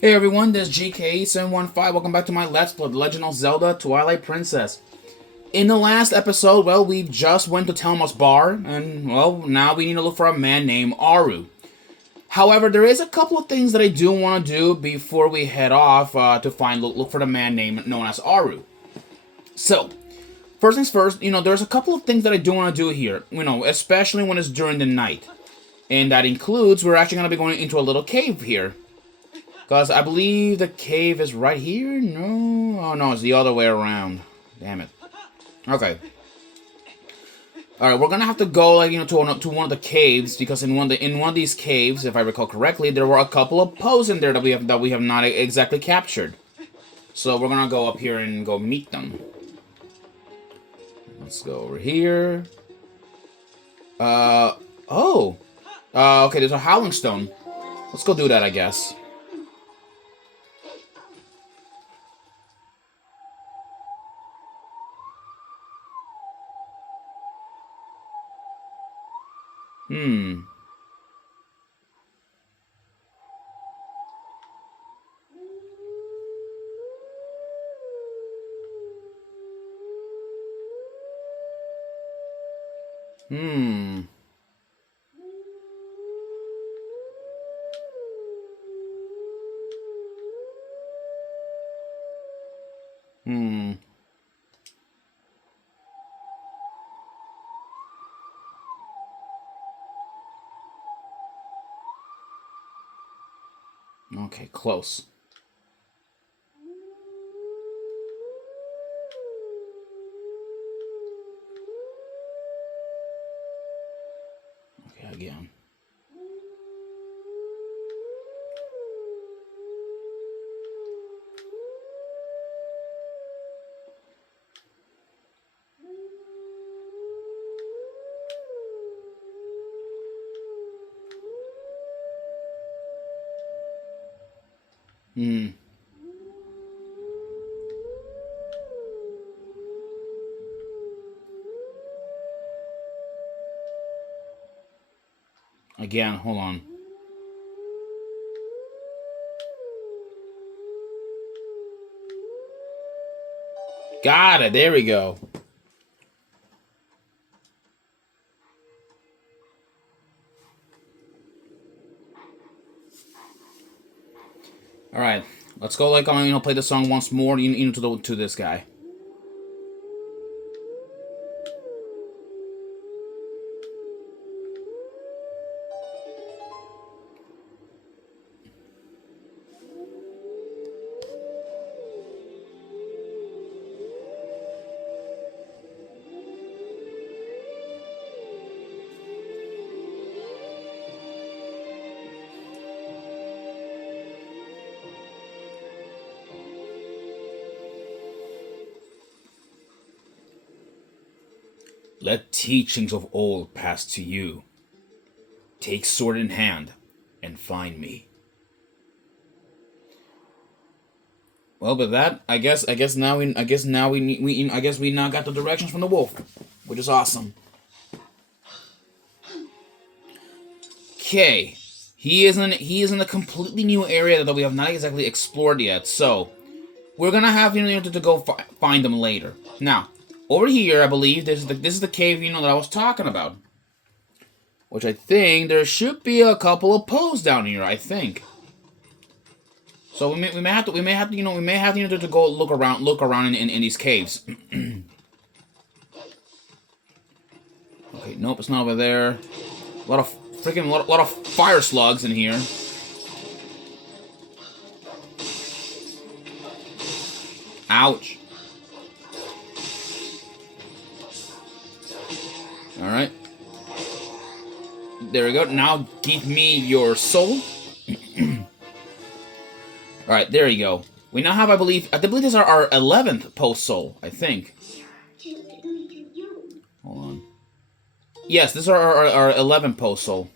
Hey everyone, this is GK715. Welcome back to my Let's Play The Legend of Zelda Twilight Princess. In the last episode, well, we just went to Telma's bar, and, well, now we need to look for a man named Aru. However, there is a couple of things that I do want to do before we head off to look for the man known as Aru. So, first things first, there's a couple of things that I do want to do here, especially when it's during the night. And that includes, we're actually going to be going into a little cave here. Because I believe the cave is right here? No? Oh, no, it's the other way around. Damn it. Okay. Alright, we're gonna have to go, to one of the caves, because in one of these caves, if I recall correctly, there were a couple of posts in there that we have not exactly captured. So we're gonna go up here and go meet them. Let's go over here. Okay, there's a Howling Stone. Let's go do that, I guess. Hmm. Hmm. Hmm. Okay, close. Okay, again. Hmm. Again, hold on. Got it, there we go. Alright, let's go play the song once more, to this guy. Let teachings of old pass to you. Take sword in hand and find me. Well, with that, I guess now we now got the directions from the wolf, which is awesome. Okay, he is in a completely new area that we have not exactly explored yet, so we're gonna have to go find them later. Now, over here, I believe this is the cave that I was talking about, which I think there should be a couple of posts down here. I think. So we may have to go look around in these caves. Okay, nope, it's not over there. A lot of fire slugs in here. Ouch. All right. There we go. Now give me your soul. Alright, there you go. We now have, I believe this is our 11th post soul, I think. Hold on. Yes, this is our 11th post soul.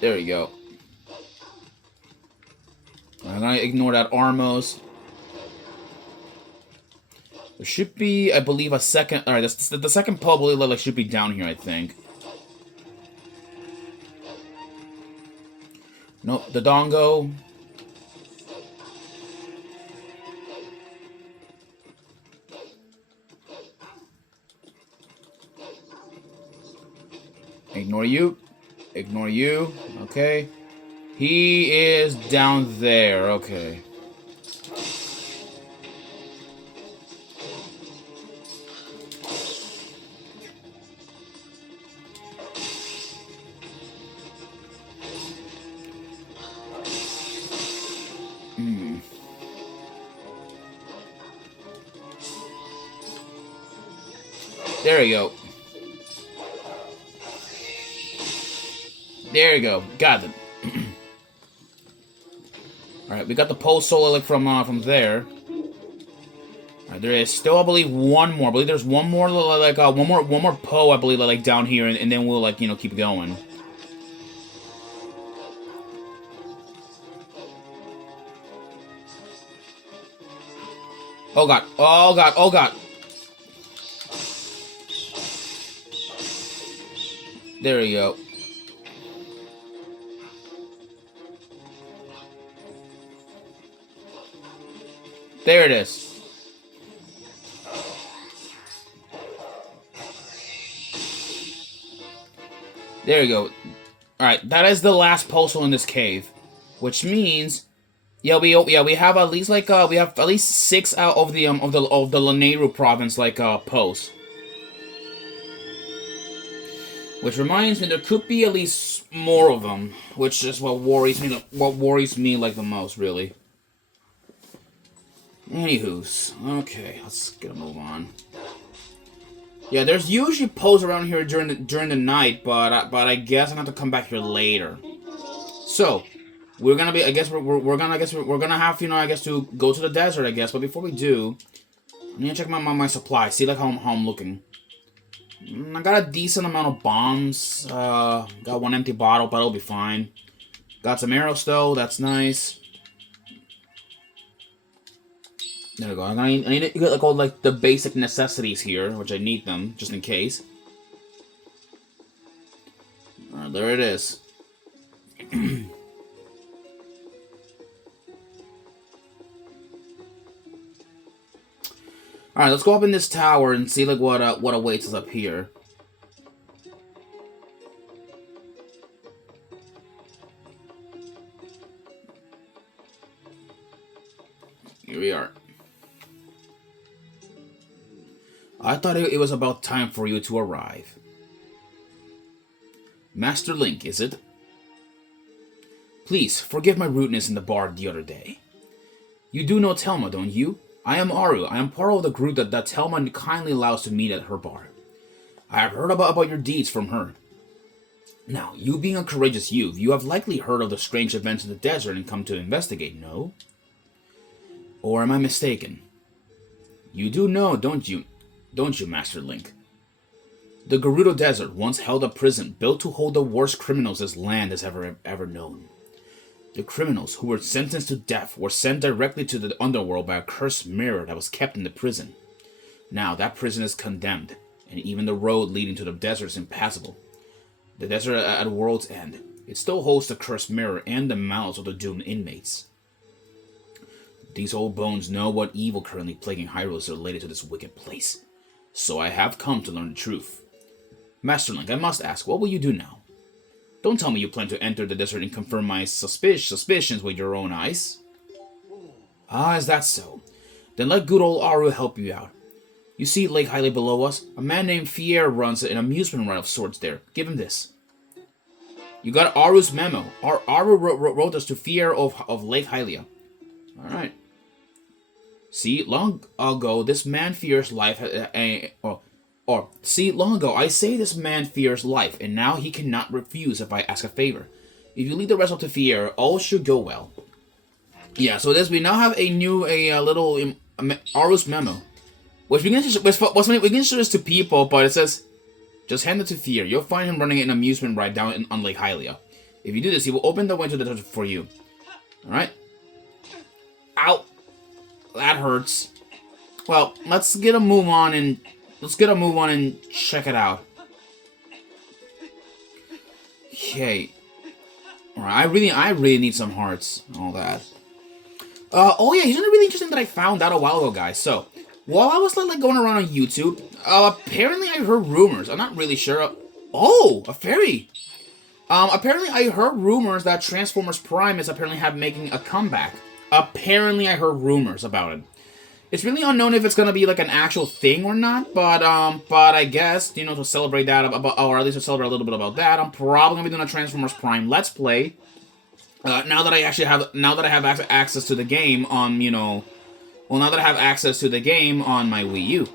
There you go. I'm gonna ignore that Armos. There should be, I believe, a second... Alright, the second probably like should be down here, I think. Nope, the Dongo. Ignore you. Ignore you. Okay. He is down there. Okay. There we go. There you go. Got it. Alright, we got the pulse solar from there. Alright, there is still, I believe, one more. I believe there's one more one more Poe, I believe, like down here, and then we'll like, keep going. Oh god. Oh god. Oh god. There we go. There it is. There you go. Alright, that is the last postal in this cave. Which means we have at least we have at least 6 out of the Lanayru province posts. Which reminds me, there could be at least more of them, which is what worries me like the most, really. Anywho's, okay, let's get a move on. Yeah, there's usually posts around here during the night, but I guess I'm gonna have to come back here later. So, we're gonna be, I guess we're gonna have to go to the desert, I guess. But before we do, I need to check my supply, see like how I'm looking. I got a decent amount of bombs. Got one empty bottle, but it'll be fine. Got some arrows though, that's nice. There we go. I need to get all the basic necessities here, which I need them just in case. Alright, there it is. Alright, let's go up in this tower and see what awaits us up here. Here we are. I thought it was about time for you to arrive. Master Link, is it? Please, forgive my rudeness in the bar the other day. You do know Telma, don't you? I am Aru. I am part of the group that Telma kindly allows to meet at her bar. I have heard about your deeds from her. Now, you being a courageous youth, you have likely heard of the strange events in the desert and come to investigate, no? Or am I mistaken? You do know, don't you, Master Link? The Gerudo Desert once held a prison built to hold the worst criminals this land has ever known. The criminals who were sentenced to death were sent directly to the underworld by a cursed mirror that was kept in the prison. Now that prison is condemned, and even the road leading to the desert is impassable. The desert at World's End, it still holds the cursed mirror and the mouths of the doomed inmates. These old bones know what evil currently plaguing Hyrule is related to this wicked place. So I have come to learn the truth. Master Link, I must ask, what will you do now? Don't tell me you plan to enter the desert and confirm my suspicions with your own eyes. Ah, is that so? Then let good old Aru help you out. You see Lake Hylia below us? A man named Fier runs an amusement ride of sorts there. Give him this. You got Aru's memo. Aru wrote us to Fier of Lake Hylia. Alright. See, long ago, this man Fier's life long ago, I say this man fears life, and now he cannot refuse if I ask a favor. If you lead the rest up to Fier, all should go well. Yeah, so we now have a little Aru's memo, which we can show this to people, but it says, just hand it to Fier. You'll find him running an amusement ride down on Lake Hylia. If you do this, he will open the way to the desert for you. Alright? Ow! That hurts. Well, let's get a move on and check it out. Okay. Alright, I really need some hearts. All that. Oh yeah, here's something really interesting that I found out a while ago, guys. So, while I was like going around on YouTube, apparently I heard rumors. I'm not really sure. Oh, a fairy. Apparently I heard rumors that Transformers Prime is apparently making a comeback. Apparently I heard rumors about it. It's really unknown if it's gonna be like an actual thing or not, but I guess, you know, to celebrate that or at least to celebrate a little bit about that, I'm probably gonna be doing a Transformers Prime Let's Play. Now that I have access to the game on, you know, well, now that I have access to the game on my Wii U,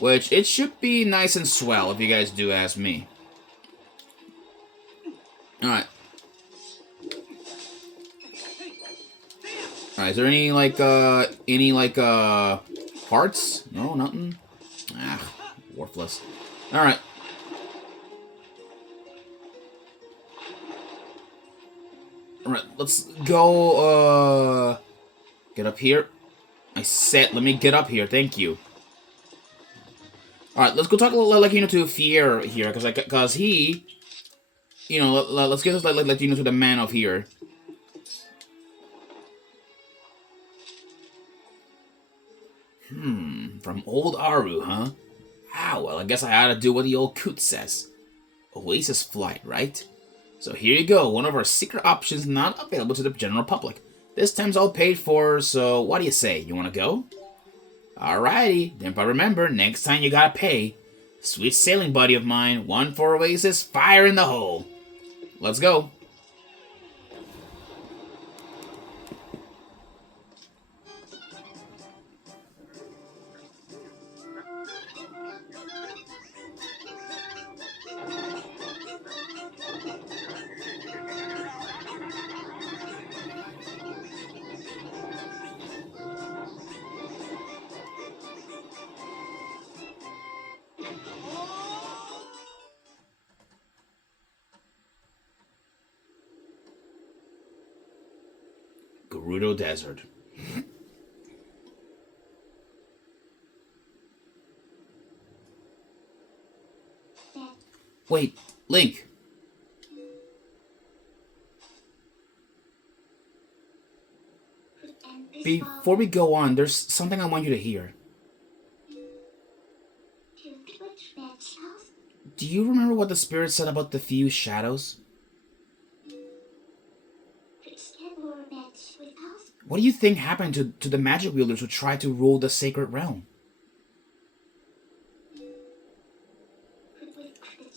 which it should be nice and swell if you guys do ask me. All right. Alright, is there any parts? No, nothing? Ah, worthless. Alright. Alright, let's go, get up here. I said, let me get up here, thank you. Alright, let's go talk a little, like, you know, to Fier here, because he, you know, let's get this, like, you know, to the man of here. From old Aru, huh? Ah, well, I guess I ought to do what the old coot says. Oasis flight, right? So here you go, one of our secret options not available to the general public. This time's all paid for, so what do you say? You wanna go? Alrighty, then but remember, next time you gotta pay. Sweet sailing buddy of mine, one for Oasis, fire in the hole. Let's go. Gerudo Desert. Wait, Link. Before we go on, there's something I want you to hear. Do you remember what the spirit said about the few shadows? What do you think happened to the magic wielders who tried to rule the sacred realm?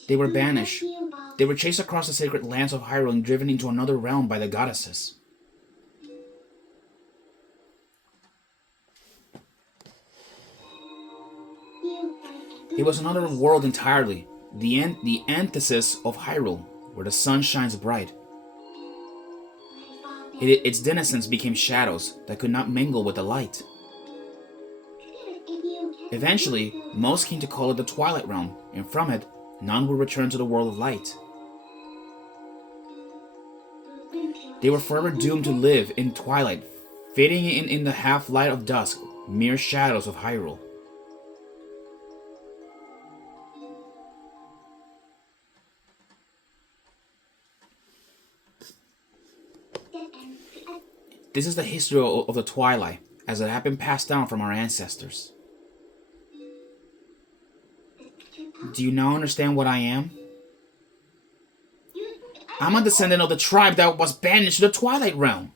They were banished. They were chased across the sacred lands of Hyrule and driven into another realm by the goddesses. It was another world entirely, the antithesis of Hyrule, where the sun shines bright. Its denizens became shadows that could not mingle with the light. Eventually, most came to call it the Twilight Realm, and from it, none would return to the world of light. They were forever doomed to live in twilight, fading in the half-light of dusk, mere shadows of Hyrule. This is the history of the Twilight, as it had been passed down from our ancestors. Do you now understand what I am? I'm a descendant of the tribe that was banished to the Twilight Realm.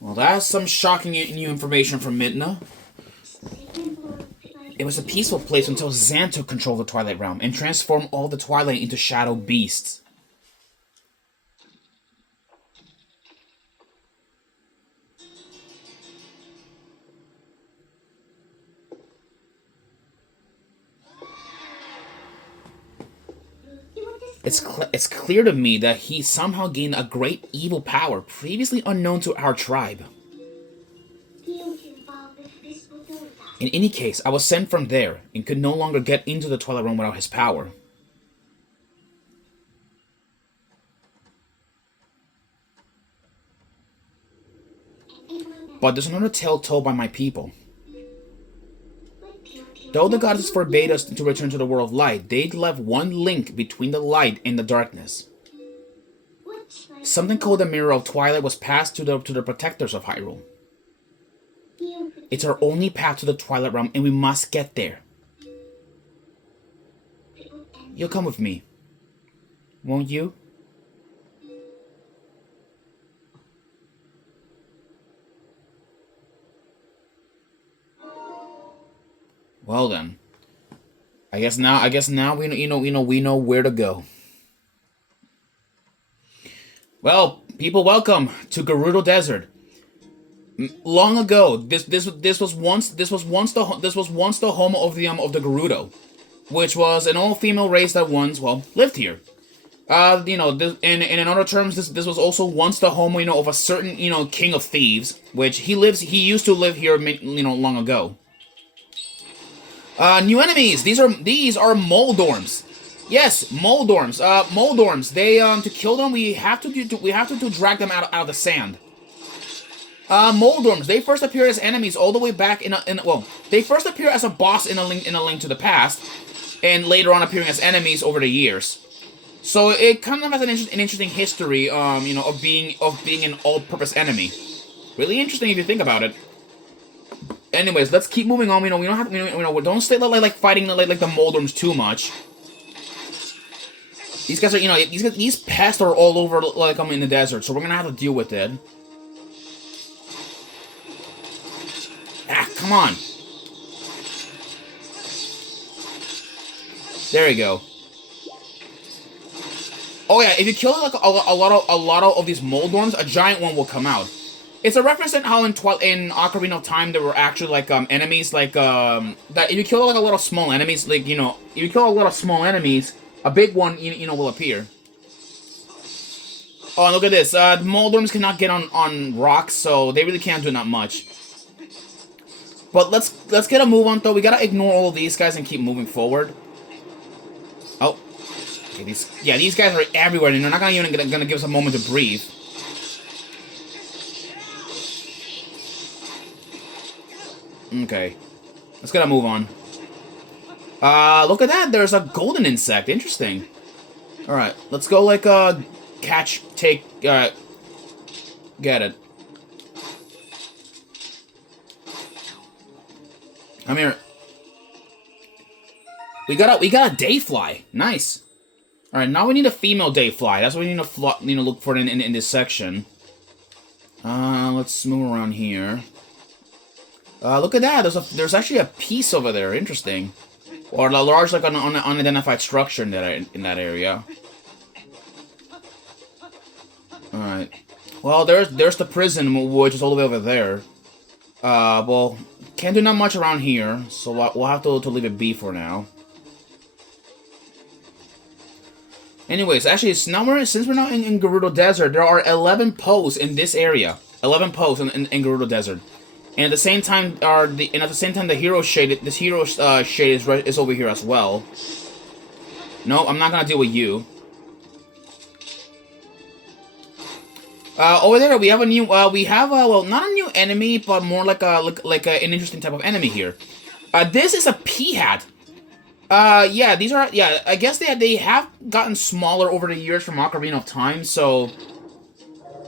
Well, that's some shocking new information from Midna. It was a peaceful place until Zan took control of the Twilight Realm and transformed all the Twilight into shadow beasts. It's clear to me that he somehow gained a great evil power previously unknown to our tribe. In any case, I was sent from there and could no longer get into the Twilight Realm without his power. But there's another tale told by my people. Though the goddesses forbade us to return to the world of light, they left one link between the light and the darkness. Something called the Mirror of Twilight was passed to the protectors of Hyrule. It's our only path to the Twilight Realm, and we must get there. You'll come with me, won't you? Well then, I guess now we know where to go. Well, people, welcome to Gerudo Desert. Long ago, this was once the home of the Gerudo, which was an all-female race that once lived here. In other terms, this was also once the home of a certain king of thieves, which he used to live here long ago. New enemies. These are Moldorms. Yes, Moldorms. Moldorms. They to kill them, we have to drag them out of the sand. Moldorms. They first appear as enemies all the way back they first appear as a boss in a link to the past, and later on appearing as enemies over the years. So it kind of has an interesting history, of being an all-purpose enemy. Really interesting if you think about it. Anyways, let's keep moving on. We don't have don't stay like fighting like the Moldorms too much. These guys are these pests are all over like in the desert, so we're gonna have to deal with it. Ah, come on. There you go. Oh yeah, if you kill like a lot of these Moldorms, a giant one will come out. It's a reference in how in Ocarina of Time there were actually like enemies like that. If you kill like a lot of small enemies, like if you kill a lot of small enemies, a big one will appear. Oh, and look at this. The Moldorms cannot get on rocks, so they really can't do that much. But let's get a move on though. We gotta ignore all of these guys and keep moving forward. Oh, okay, these guys are everywhere, and they're not gonna give us a moment to breathe. Okay, let's get a move on. Look at that. There's a golden insect. Interesting. All right, let's go like catch, take, get it. Come here. We got a dayfly. Nice. All right, now we need a female dayfly. That's what we need to look for in this section. Let's move around here. Look at that. There's actually a piece over there. Interesting. Or a large like unidentified structure in that area. All right. Well, there's the prison, which is all the way over there. Well, can't do that much around here, so we'll have to leave it be for now. Anyways, actually, since we're now in Gerudo Desert, there are 11 posts in this area. 11 posts in Gerudo Desert, and at the same time the hero shade. This hero shade is over here as well. No, I'm not gonna deal with you. Over there we have a new. Well, not a new enemy, but more like an interesting type of enemy here. This is a Peahat. Yeah, these are, yeah, I guess they have gotten smaller over the years from Ocarina of Time, so...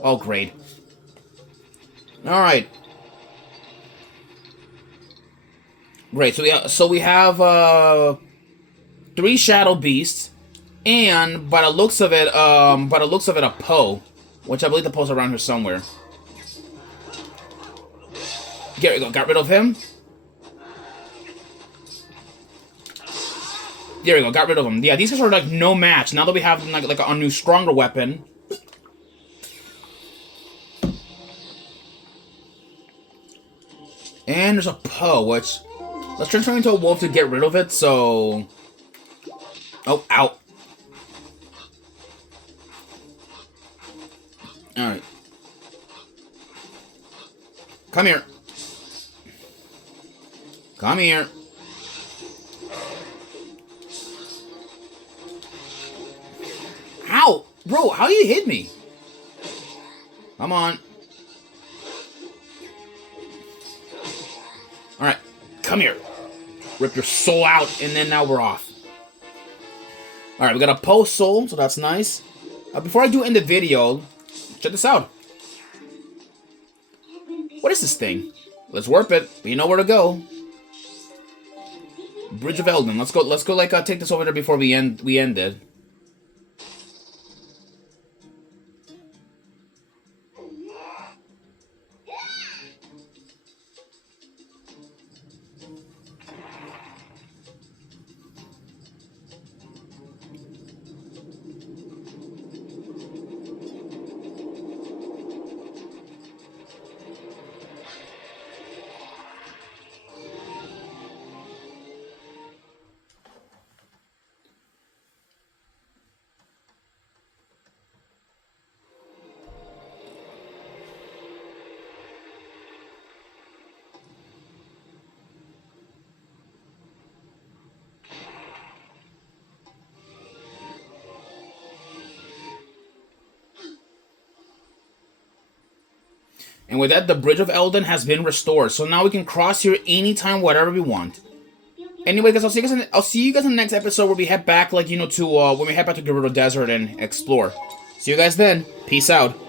Oh, great. Alright. Great, so we have 3 Shadow Beasts, and, by the looks of it, a Poe, which I believe the Poe's around here somewhere. There we go, got rid of him. There we go, got rid of them. Yeah, these guys are like no match. Now that we have like a new stronger weapon. And there's a Poe, which... Let's transform into a wolf to get rid of it, so... Oh, ow. Alright. Come here. Come here. Ow! Bro, how you hit me? Come on. come here. Rip your soul out, and then now we're off. Alright, we got a post soul, so that's nice. Before I do end the video, check this out. What is this thing? Let's warp it. We know where to go. Bridge of Elden. Let's go like take this over there before we end it. And with that, the Bridge of Elden has been restored. So now we can cross here anytime, whatever we want. Anyway, guys, I'll see you guys in the next episode where we head back, like, to when we head back to Gerudo Desert and explore. See you guys then. Peace out.